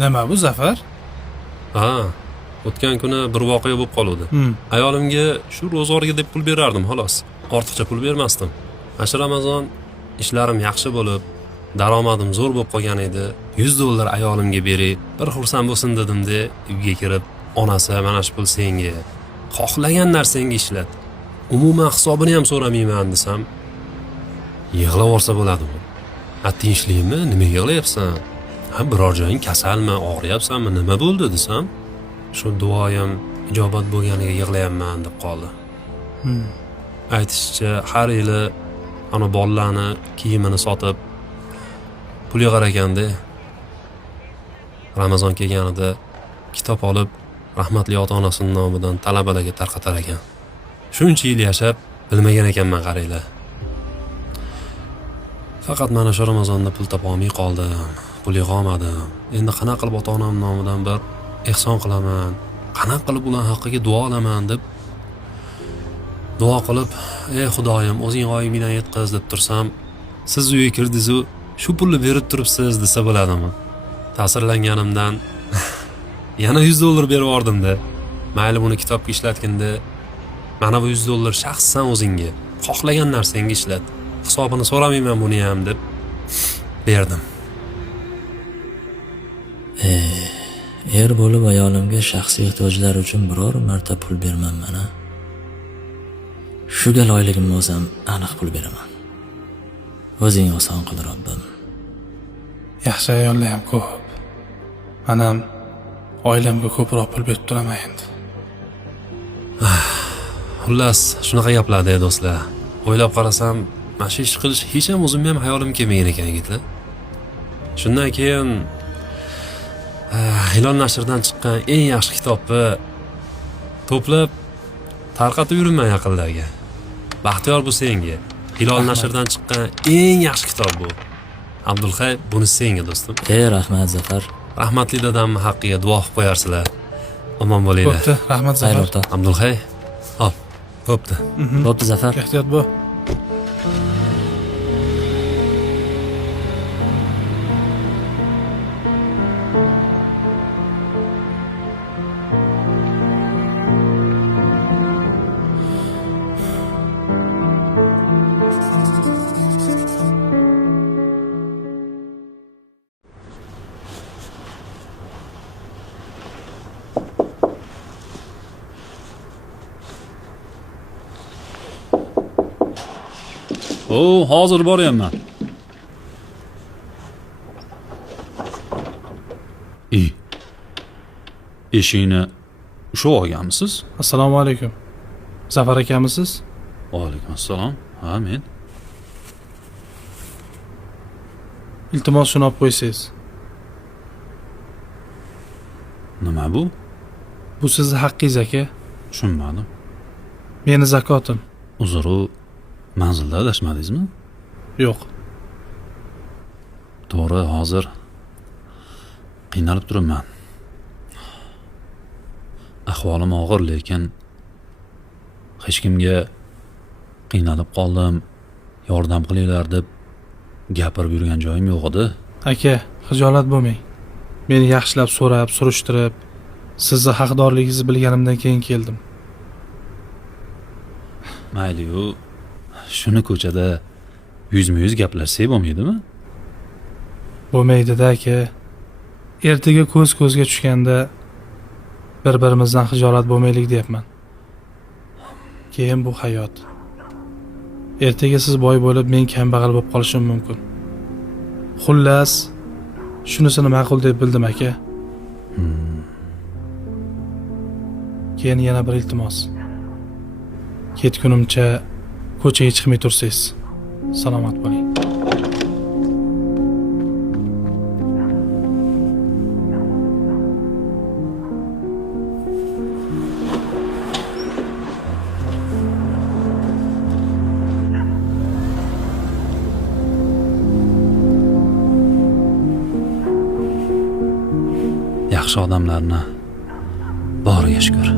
Nima bu Zafar? Ha, o'tgan kuni bir voqea bo'lib qoldi. Ayolimga shu ro'zg'orga deb pul berardim, xolos. Ortiqcha pul bermasdim. Mana Ramazon ishlarim yaxshi bo'lib, daromadim zo'r bo'lib qolgan edi. $100 ayolimga beray, bir xursand bo'lsin dedim-da, uyga kirib, onasi mana shu pul senga. Xohlagan narsangga ishlat. Umuman hisobini ham so'ramayman desam, yig'lab olsa bo'ladimi? Ha, tinchlikmi? Nima yig'layapsan? Ha, biror joying kasalmi, og'riyapsanmi, nima bo'ldi desam, shu duoyim ijobat bo'lganiga yig'layapman deb qoldi. Aytishicha, har yili ana bolalarni kiyimini sotib pul yig'ar ekanda. Ramazon kelganida kitob olib, rahmatli ota-onasining nomidan talabalarga tarqatar ekan. Shuncha yil yashab, bilmagan ekanman qaranglar. Faqat mana shu Ramazonda pul topa olmay qoldim. Pul yig'olmadim. Endi qana qilib ota-onam nomidan bir ehson qilaman, qana qilib ular haqqiga duo olaman deb duo qilib, ey Xudoyim, o'zing oyimdan yetqiz deb tursam, siz uyga kirdingiz-ku, shu pulni berib turibsiz desa bo'ladimi? Ta'sirlanganimdan yana $100 berib yubordim-da. Mayli buni kitobga ishlatganda, mana bu $100 shaxsan o'zingga, xohlagan narsangga ishlat. Hisobini so'ramayman buni ham deb berdim. Er bo'lib ayolimga shaxsiy ehtiyojlar uchun biror marta pul bermanman. Shu gal oyligimni olsam aniq pul beraman. O'zing oson qil Robbim. Yaxshi ayollar ham ko'p. Manam oilamga ko'proq pul berib turaman endi. Xullas, shunaqa gaplar-da do'stlar. O'ylab qarasam, mana shu ish qilish hech ham o'zimga ham hayolim kelmagan ekan yigitlar. Shundan keyin Hilol nashrdan chiqqan eng yaxshi kitobni to'plab tarqatib yuribman yaqinlarga. Baxtiyor bu senga. Hilol nashrdan chiqqan eng yaxshi kitob bu. Abdulxay, buni senga do'stim. Rahmat Zafar. Rahmatli dadamning haqqiga duo qilib qo'yarsizlar. Omon bo'linglar. Bo'pti, rahmat Zafar. Abdulxay, hop, bo'pti. Bo'pti Zafar. Ehtiyot bo'l. Hozir boryapman. Eshikni shu olganmisiz? Assalomu alaykum. Zafar akamisiz? Va alaykum assalom. Ha, men. Iltimos shuni olib qo'ysangiz. Nima bu? Bu sizning haqqingiz aka. Tushunmadim. Meni zakotim. Uzr-u, manzilda adashmadingizmi? Yo'q. To'g'ri, hozir qiynalib turibman. Ahvolim og'ir, lekin hech kimga qiynalib qoldim, yordam qilinglar deb gapirib yurgan joyim yo'q edi. Aka, xijolat bo'lmang. Meni yaxshilab so'rab, surishtirib, sizni haqdorligingizni bilganimdan keyin keldim. Mayli-yu, shuni ko'chada yuzma-yuz gaplashsak bo'lmaydimi? Bo'lmaydi-da aka. Ertaga ko'z-ko'zga tushganda bir-birimizdan xijolat bo'lmaylik deyapman. Keyin bu hayot. Ertaga siz boy bo'lib, men kambag'al bo'lib qolishim mumkin. Xullas, shunisini ma'qul deb bildim aka. Keyin yana bir iltimos. Ketgunimcha ko'chaga chiqmay tursangiz. Salomat bo'ling. Yaxshi odamlarni boriga shukr.